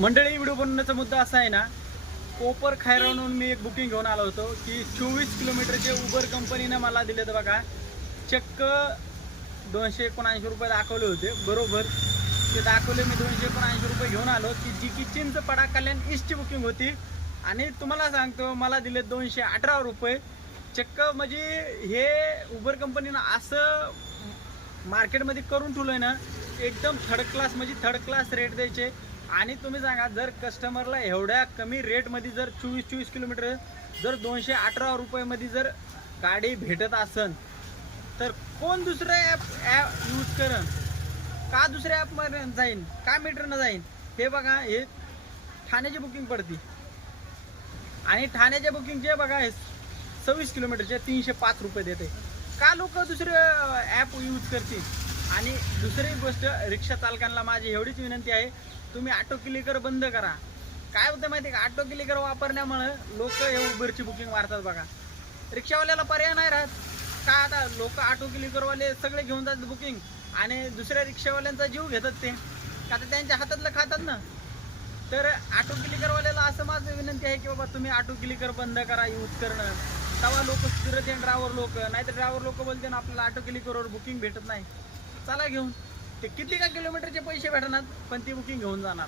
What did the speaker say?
मंडळी, व्हिडिओ बनवण्याचा मुद्दा असा आहे ना, कोपर खैरावरून मी एक बुकिंग घेऊन आलो होतो की 24 किलोमीटरचे उबर कंपनीने मला दिले तर बघा, चक्क 279 रुपये दाखवले होते. बरोबर ते दाखवले, मी 279 रुपये घेऊन आलो. की जी की चिंचपाडा कल्याण ईस्टची बुकिंग होती आणि तुम्हाला सांगतो मला दिले 218 रुपये चक्क. म्हणजे हे उबर कंपनीनं असं मार्केटमध्ये करून ठेवलंय ना, एकदम थर्ड क्लास, म्हणजे थर्ड क्लास रेट द्यायचे. आणि तुम्ही सांगा, जर कस्टमरला एवढ्या कमी रेटमध्ये जर 24 किलोमीटर जर 218 रुपयामध्ये जर गाडी भेटत असन, तर कोण दुसरं ॲप यूज करण? का दुसऱ्या ॲपमध्ये जाईन? का मीटरनं जाईन? हे बघा, हे ठाण्याची बुकिंग पडती आणि ठाण्याच्या बुकिंगचे बघा 26 किलोमीटरचे 305 रुपये देते. का लोक दुसरे ॲप यूज करतील? आणि दुसरी गोष्ट, रिक्षा चालकांना माझी एवढीच विनंती आहे, तुम्ही ऑटो क्लिकर बंद करा. काय होतं माहिती आहे का, ऑटो क्लिकर वापरण्यामुळे लोक हे उबरची बुकिंग मारतात बघा. रिक्षावाल्याला पर्याय नाही राहत का? आता लोक ऑटो क्लिकरवाले सगळे घेऊन जातात बुकिंग आणि दुसऱ्या रिक्षावाल्यांचा जीव घेतात ते, आता त्यांच्या हातातलं खातात ना. तर ऑटो क्लिकरवाल्याला असं माझं विनंती आहे की बाबा, तुम्ही ऑटो क्लिकर बंद करा यूज करणं. तेव्हा लोक फिरत येईल, ड्रायव्हर लोक, नाहीतर ड्रायव्हर लोक बोलते ना आपल्याला ऑटो क्लिकरवर बुकिंग भेटत नाही, चला घेऊन. ते किती का किलोमीटरचे पैसे भेटणार, पण ती बुकिंग घेऊन जाणार.